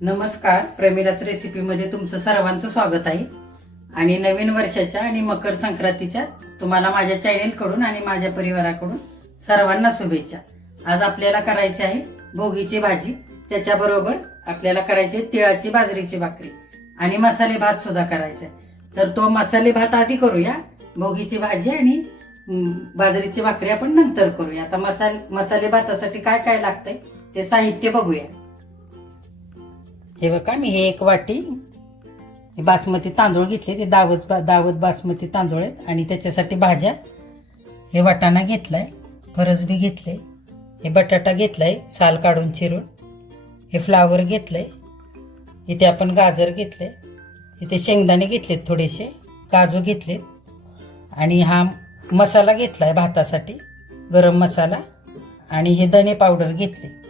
नमस्कार. प्रमिलाच रेसिपीमध्ये तुमचं सर्वांचं स्वागत आहे. आणि नवीन वर्षाच्या आणि मकर संक्रांतीच्या तुम्हाला माझ्या चॅनेलकडून आणि माझ्या परिवाराकडून सर्वांना शुभेच्छा. आज आपल्याला करायची आहे भोगीची भाजी. त्याच्याबरोबर आपल्याला करायची तिळाची बाजरीची भाकरी. आणि मसाले भात सुद्धा करायचा आहे. तर तो मसाले भात आधी करूया. भोगीची भाजी आणि बाजरीची भाकरी आपण नंतर करूया. आता मसाले मसाले भातासाठी काय काय लागतंय ते साहित्य बघूया. हे बघा मी हे एक वाटी हे बासमती तांदूळ घेतले ते दावत बा दावत बासमती तांदूळ आहेत. आणि त्याच्यासाठी भाज्या. हे वाटाणा घेतलाय फरसबी घेतले हे बटाटा घेतलाय साल काढून चिरून. हे फ्लावर घेतलंय इथे आपण गाजर घेतले इथे शेंगदाणे घेतलेत थोडेसे काजू घेतलेत. आणि हा मसाला घेतलाय भातासाठी गरम मसाला. आणि हे धने पावडर घेतले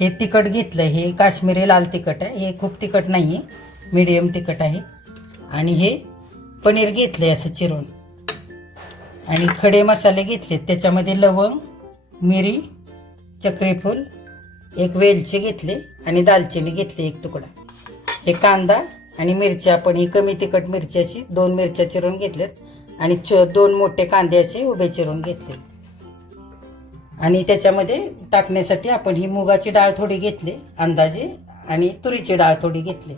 हे तिखट घेतलं हे काश्मीरी लाल तिखट आहे हे खूप तिखट नाही आहे मीडियम तिखट आहे. आणि हे पनीर घेतले असं चिरून. आणि खडे मसाले घेतले त्याच्यामध्ये लवंग मिरी चक्रीफूल एक वेलची घेतले आणि दालचिनी घेतली एक तुकडा. हे कांदा आणि मिरच्या आपण ही कमी तिखट मिरच्याची दोन मिरच्या चिरून घेतल्यात आणि च दोन मोठे कांदे असे उभे चिरून घेतले आणि त्याच्यामध्ये टाकण्यासाठी आपण ही मुगाची डाळ थोडी घेतली अंदाजे आणि तुरीची डाळ थोडी घेतली.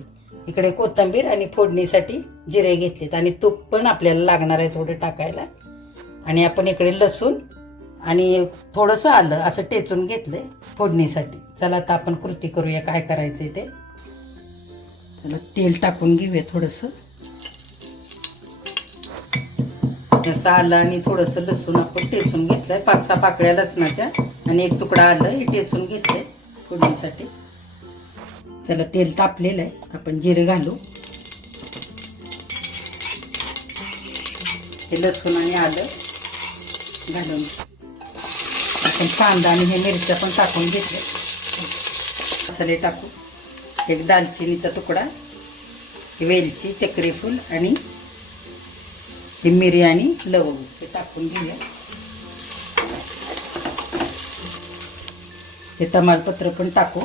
इकडे कोथिंबीर आणि फोडणीसाठी जिरे घेतलेत. आणि तूप पण आपल्याला लागणार आहे थोडं टाकायला. आणि आपण इकडे लसूण आणि थोडंसं आलं असं टेचून घेतलंय फोडणीसाठी. चला आता आपण कृती करूया काय करायचं ते. चला तेल टाकून घेऊया थोडंसं. असं आलं आणि थोडंसं लसूण आपण टेचून घेतलंय. पाच सहा पाकळ्या लसणाच्या. आणि एक तुकडा आलं हे टेचून घेतलंय फोडणीसाठी. चला तेल तापलेलं आहे. आपण जिरं घालू. हे लसूण आणि आलं घालून. आपण कांदा आणि हे मिरच्या पण टाकून घेतले मसाले टाकू. एक दालचिनीचा तुकडा वेलची चक्रीफूल आणि ही मिरी आणि लवंग हे टाकून घेऊया. हे तमालपत्र पण टाकू.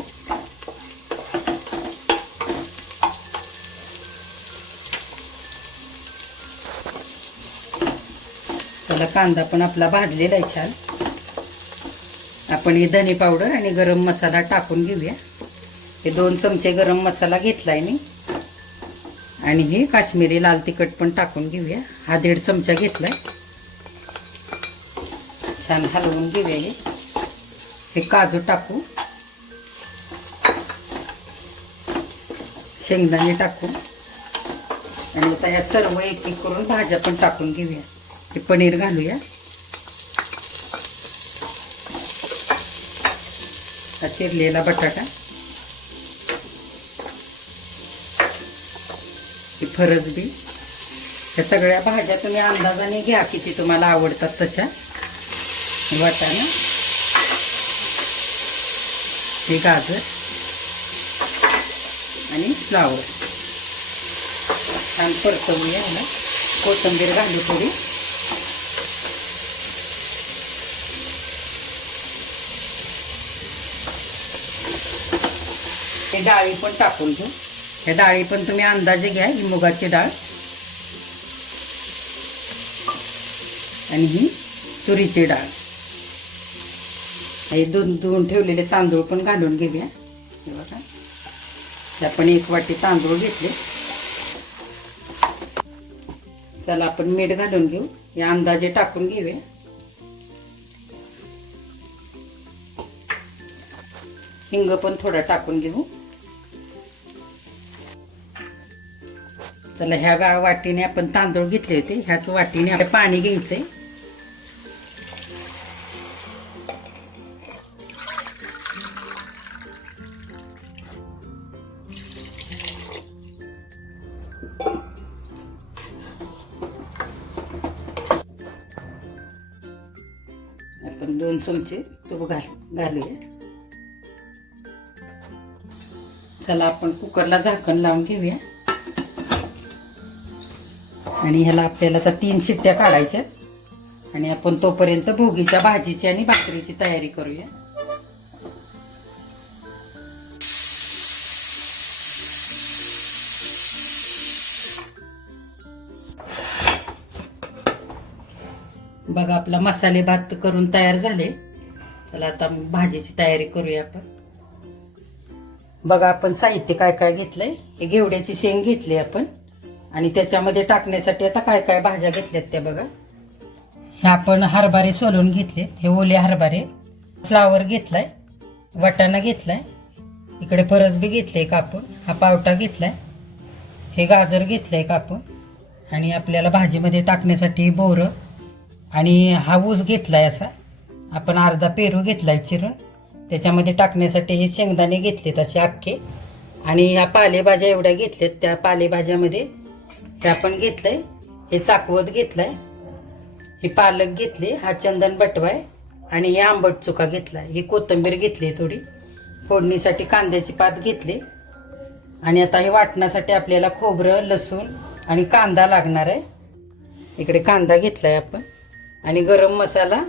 त्याला कांदा पण आपला भाजलेला आहे छान. आपण हे धने पावडर आणि गरम मसाला टाकून घेऊया. हे दोन चमचे गरम मसाला घेतलाय मी. आणि हे काश्मीरी लाल तिखट पण टाकून घेऊया. हा दीड चमचा घेतलाय. छान हलवून घेऊया हे. हे काजू टाकू. शेंगदाणे टाकू. आणि आता ह्या सर्व एक एक करून भाज्या पण टाकून घेऊया. हे पनीर घालूया. हा चिरलेला बटाटा. फरसबी ह्या सगळ्या भाज्या तुम्ही अंदाजाने घ्या किती तुम्हाला आवडतात तशा. वाटाणा. हे गाजर. आणि फ्लावर. छान परतवूया ह्याला कोथिंबीर घालू थोडी डाळी पण टाकून घेऊ. ह्या डाळी पण तुम्ही अंदाजे घ्या ही मुगाची डाळ. आणि ही तुरीची डाळ. हे दोन धुवून ठेवलेले तांदूळ पण घालून घेऊया. हे बघा. आपण एक वाटी तांदूळ घेतले. चला आपण मीठ घालून घेऊ. हे अंदाजे टाकून घेऊया. हिंग पण थोडा टाकून घेऊ. चला ह्या वा- वाटीने आपण तांदूळ घेतले होते. ह्याच वाटीने आपण पाणी घ्यायचंय. आपण दोन चमचे तूप घाल घालूया. चला आपण कुकरला झाकण लावून घेऊया. आणि ह्याला आपल्याला तर तीन शिट्ट्या काढायच्या. आणि आपण तोपर्यंत भोगीच्या भाजीची आणि भाकरीची तयारी करूया. बघा आपला मसाले भात करून तयार झाले. चला आता भाजीची तयारी करूया आपण. बघा आपण साहित्य काय काय घेतलंय? हे घेवड्याची शेंग घेतली आपण. आणि त्याच्यामध्ये टाकण्यासाठी आता काय काय भाज्या घेतल्यात त्या बघा. हे आपण हरभरे सोलून घेतले हे ओले हरभरे. फ्लावर घेतलाय. वाटाणा घेतलाय. इकडे परसबी घेतले कापून हा पावटा घेतलाय. हे गाजर घेतलंय कापून आणि आपल्याला भाजीमध्ये टाकण्यासाठी बोरं आणि हा ऊस घेतलाय असा. आपण अर्धा पेरू घेतलाय चिरून त्याच्यामध्ये टाकण्यासाठी हे शेंगदाणे घेतलेत असे अख्खे. आणि ह्या पालेभाज्या एवढ्या घेतल्यात त्या पालेभाज्यामध्ये हे आपण घेतलंय हे चाकवत घेतलंय हे पालक घेतले हा चंदन बटवाय आणि हे आंबट चुका घेतलाय. ही कोथिंबीर घेतली थोडी. फोडणीसाठी कांद्याची पात घेतली. आणि आता हे वाटण्यासाठी आपल्याला खोबरं लसूण आणि कांदा लागणार आहे. इकडे कांदा घेतलाय आपण. आणि गरम मसाला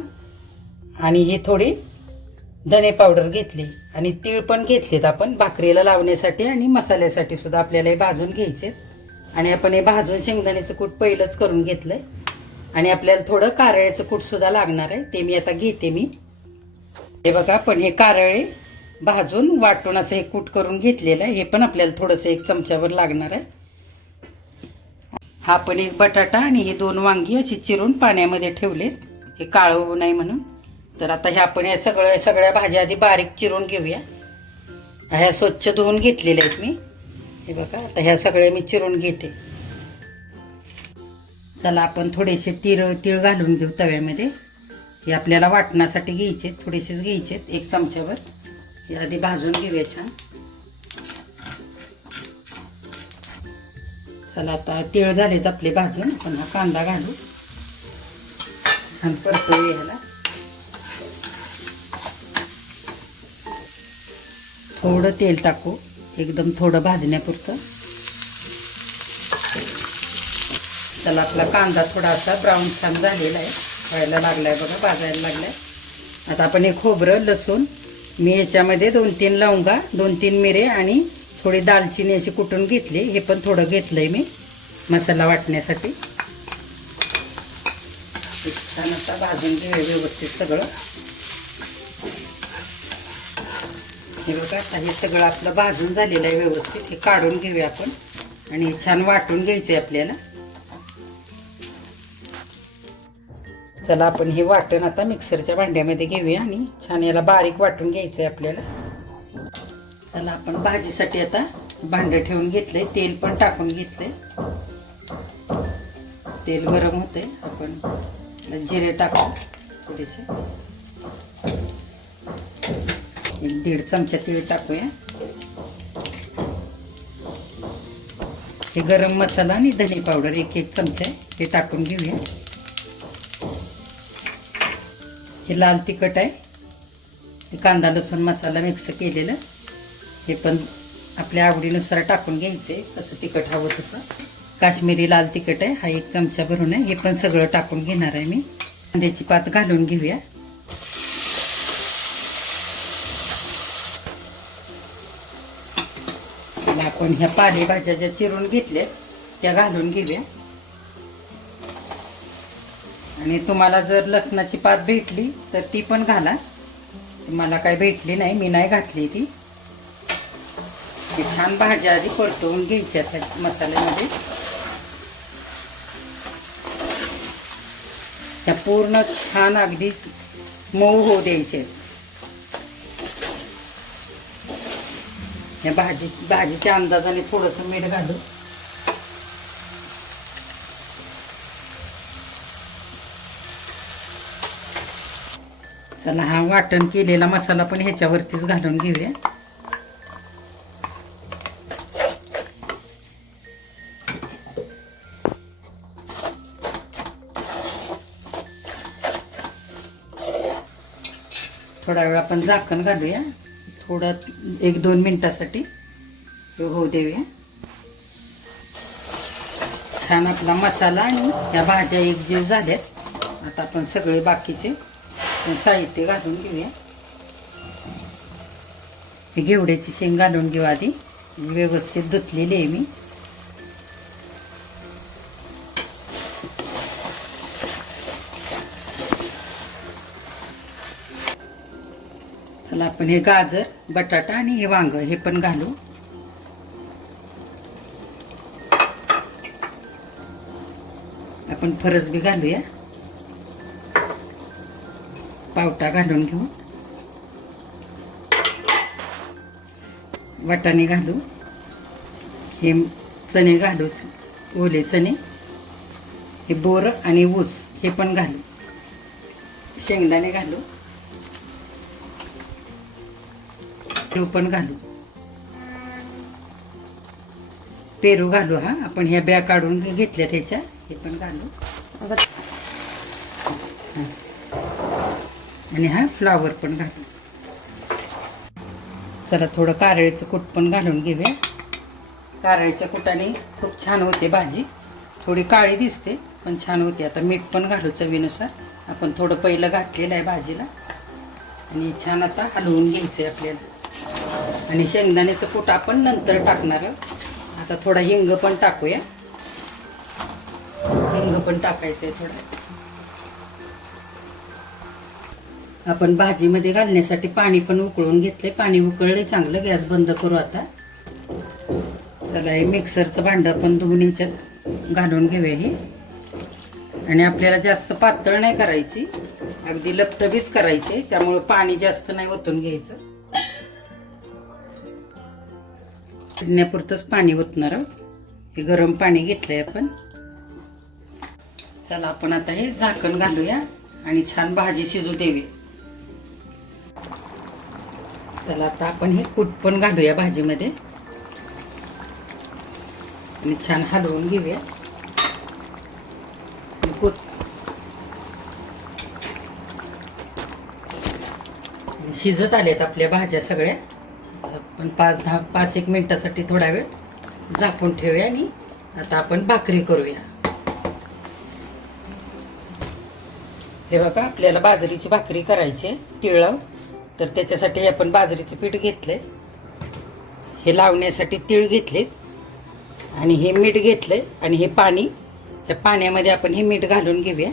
आणि ही थोडी धने पावडर घेतली. आणि तीळ पण घेतलेत आपण. भाकरीला लावण्यासाठी आणि मसाल्यासाठी सुद्धा आपल्याला हे भाजून घ्यायचे आणि आपण हे भाजून शेंगदाण्याचं कूट पहिलंच करून घेतलंय. आणि आपल्याला थोडं कारळ्याचं कूट सुद्धा लागणार आहे. ते मी आता घेते मी. हे बघा पण हे कारळे भाजून वाटून असं हे कूट करून घेतलेलं आहे. हे पण आपल्याला थोडंसं एक चमच्यावर लागणार आहे. हा पण एक बटाटा आणि हे दोन वांगी अशी चिरून पाण्यामध्ये ठेवलेत. हे काळं होऊ नये म्हणून. तर आता ह्या आपण या सगळ्या सगळ्या भाज्या आधी बारीक चिरून घेऊया. ह्या स्वच्छ धुवून घेतलेल्या आहेत मी. हे बघा आता ह्या सगळ्या मी चिरून घेते. चला आपण थोडेसे तीळ तिळ घालून घेऊ तव्यामध्ये. हे आपल्याला वाटण्यासाठी घ्यायचे थोडेसेच घ्यायचे एक चमच्यावर हे आधी भाजून घेऊया छान. चला आता तिळ झालेत आपले भाजून आपण हा कांदा घालू. छान परतूया ह्याला. थोडं तेल टाकू. एकदम थोडं भाजण्यापुरतं. त्याला आपला कांदा थोडासा ब्राऊन छान झालेला आहे. व्हायला लागलाय बघा भाजायला लागलाय. आता आपण हे खोबरं लसूण मी याच्यामध्ये दोन तीन लवंगा दोन तीन मिरे आणि थोडी दालचिनी अशी कुटून घेतली. हे पण थोडं घेतलंय मी मसाला वाटण्यासाठी. छान आता भाजून घेऊया व्यवस्थित सगळं. हे बघा आता हे सगळं आपलं भाजून झालेलं आहे व्यवस्थित. हे काढून घेऊया आपण. आणि छान वाटून घ्यायचं आहे आपल्याला. चला आपण हे वाटण आता मिक्सरच्या भांड्यामध्ये घेऊया आणि छान याला बारीक वाटून घ्यायचं आहे आपल्याला. चला आपण भाजीसाठी आता भांडं ठेवून घेतलंय. तेल पण टाकून घेतलंय. तेल गरम होतंय. आपण जिरे टाकू थोडेसे. दीड चमचा तीळ टाकूया. हे गरम मसाला आणि धने पावडर एक एक चमचा आहे ते टाकून घेऊया. हे लाल तिखट आहे. कांदा लसूण मसाला मिक्स केलेलं. हे पण आपल्या आवडीनुसार टाकून घ्यायचे कसं तिखट हवं तसं. काश्मीरी लाल तिखट आहे हा एक चमचा भरून आहे. हे पण सगळं टाकून घेणार आहे मी. कांद्याची पात घालून घेऊया आता आपण ह्या पालेभाज्या ज्या चिरून घेतल्या त्या घालून घेऊया. आणि तुम्हाला जर लसणाची पात भेटली तर ती पण घाला. मला काय भेटली नाही मी नाही घातली ती. ती छान भाज्या आधी परतवून घ्यायच्या त्या मसाल्यामध्ये. त्या पूर्ण छान अगदी मऊ होऊ द्यायचे या भाजी भाजीच्या अंदाजाने थोडंसं मीठ घालू. चला हा वाटण केलेला मसाला पण ह्याच्यावरतीच घालून घेऊया. थोडा वेळ आपण झाकण घालूया. थोडा एक दोन मिनटासाठी. हे होऊ देऊया. छान आपला मसाला आणि ह्या भाज्या एकजीव झाल्यात. आता आपण सगळे बाकीचे साहित्य घालून घेऊया. हे घेवड्याची शेंग घालून घेऊ आधी. व्यवस्थित धुतलेली आहे मी. चला आपण हे गाजर बटाटा आणि हे वांग हे पण घालू. आपण फरस बी घालूया. पावटा घालून घेऊ. वाटाणे घालू. हे चणे घालू ओले चणे. हे बोर आणि ऊस हे पण घालू. शेंगदाणे घालू. पण घालू. पेरू घालू हा. आपण ह्या बॅग काढून घेतल्या त्याच्या हे पण घालू. आणि हा फ्लावर पण घालू. चला थोडं कारळीचं कूट पण घालून घेऊया. कारळीच्या कुटाने खूप छान होते भाजी. थोडी काळी दिसते पण छान होते. आता मीठ पण घालू चवीनुसार. आपण थोडं पहिलं घातलेलं आहे भाजीला. आणि छान आता हलवून घ्यायचं आहे आपल्याला. आणि शेंगदाण्याचं कूट आपण नंतर टाकणार. आता थोडा हिंग पण टाकूया. हिंग पण टाकायचं आहे थोडं. आपण भाजीमध्ये घालण्यासाठी पाणी पण उकळून घेतले पाणी उकळले चांगलं गॅस बंद करू आता. चला हे मिक्सरचं भांडं पण दोन ह्याच्यात घालून घेऊया हे. आणि आपल्याला जास्त पातळ नाही करायची. अगदी लपतबीच करायची त्यामुळं पाणी जास्त नाही ओतून घ्यायचं. शिजण्यापुरतंच पाणी ओतणार आहोत. हे गरम पाणी घेतलंय आपण. चला आपण आता हे झाकण घालूया आणि छान भाजी शिजू देवी. चला आता आपण हे कूट पण घालूया भाजीमध्ये. आणि छान हलवून घेऊया. कोत शिजत आलेत आपल्या भाज्या सगळ्या. आपण पाच दहा पाच एक मिनटासाठी थोडा वेळ झाकून ठेवूया आणि आता आपण भाकरी करूया. हे बघा आपल्याला बाजरीची भाकरी करायची आहे तीळ. लावून तर त्याच्यासाठी आपण बाजरीचं पीठ घेतलंय. हे लावण्यासाठी तीळ घेतलेत. आणि हे मीठ घेतलंय आणि हे पाणी. या पाण्यामध्ये आपण हे मीठ घालून घेऊया.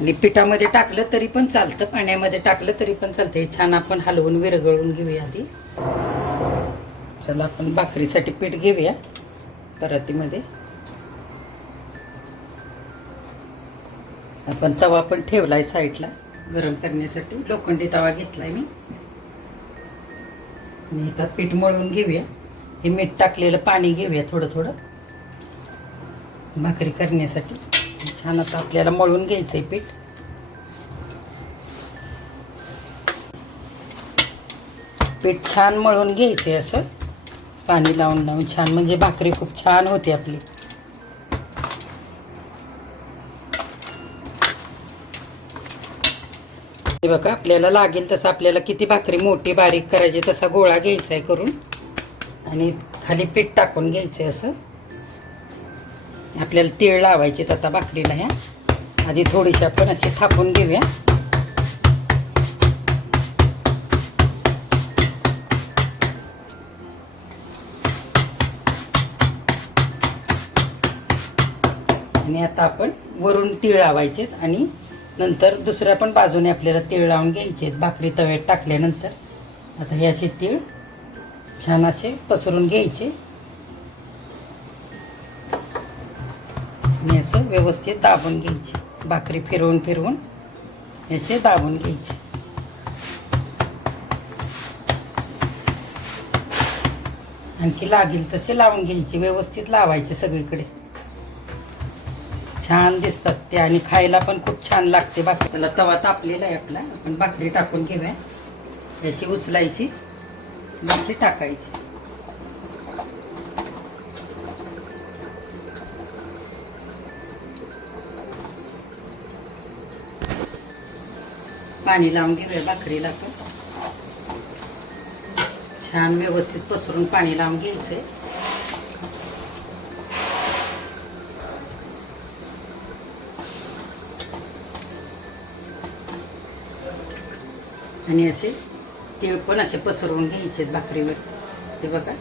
आणि पिठामध्ये टाकलं तरी पण चालतं पाण्यामध्ये टाकलं तरी पण चालतं. हे छान आपण हलवून विरघळून घेऊया आधी. चला आपण भाकरीसाठी पीठ घेऊया परातीमध्ये आपण तवा पण ठेवलाय साईडला गरम करण्यासाठी. लोखंडी तवा घेतलाय मी. आणि इथं पीठ मळून घेऊया. हे मीठ टाकलेलं पाणी घेऊया थोडं थोडं. भाकरी करण्यासाठी. छान आता आपल्याला मळून घ्यायचं आहे पीठ. पीठ छान मळून घ्यायचे असं. पाणी लावून लावून छान म्हणजे भाकरी खूप छान होते आपली. हे बघा आपल्याला लागेल तसं आपल्याला किती भाकरी मोठी बारीक करायची तसा गोळा घ्यायचा आहे करून. आणि खाली पीठ टाकून घ्यायचं असं. आपल्याला तीळ लावायचे आता भाकरीला ह्या आधी थोडीशी आपण अशी थापून घेऊया. आणि आता आपण वरून तीळ लावायचे आणि नंतर दुसऱ्या पण बाजूने आपल्याला तीळ लावून घ्यायचे आहेत. भाकरी तव्यात टाकल्यानंतर आता हे असे तीळ छान असे पसरून घ्यायचे. आणि असं व्यवस्थित दाबून घ्यायचे. भाकरी फिरवून फिरवून याचे दाबून घ्यायचे. आणखी लागेल तसे लावून घ्यायचे व्यवस्थित लावायचे सगळीकडे. छान दिसतात ते आणि खायला पण खूप छान लागते भाकरी. त्याला तवा तापलेला आहे आपला. आपण भाकरी टाकून घेऊया. याची उचलायची अशी टाकायची. पाणी लावून घेऊया भाकरीला पण छान व्यवस्थित पसरून पाणी लावून घ्यायचंय. आणि असे तीळ पण असे पसरवून घ्यायचे भाकरीवर. ते बघा.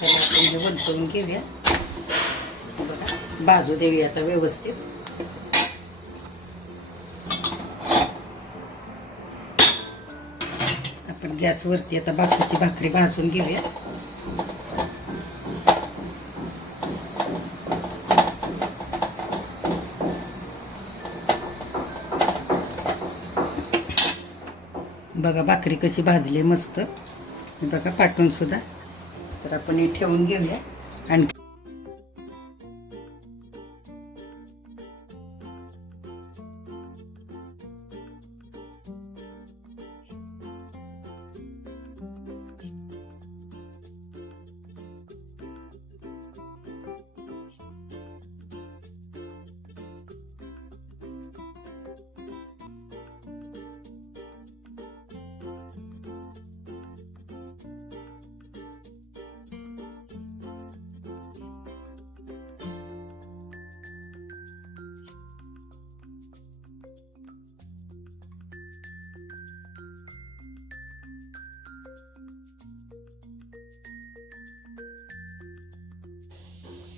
त्याला आपण घेऊया. बघा बाजू देऊया आता व्यवस्थित आपण गॅसवरती आता बाकीची भाकरी भाजून घेऊया. बघा भाकरी कशी भाजली मस्त. बघा पाठवून सुद्धा. तर आपण हे ठेवून घेऊया. आणखी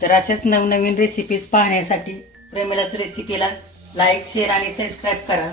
तर अशाच नवनवीन रेसिपीज पाहण्यासाठी प्रेमलाच रेसिपीला लाईक शेअर आणि सबस्क्राईब करा.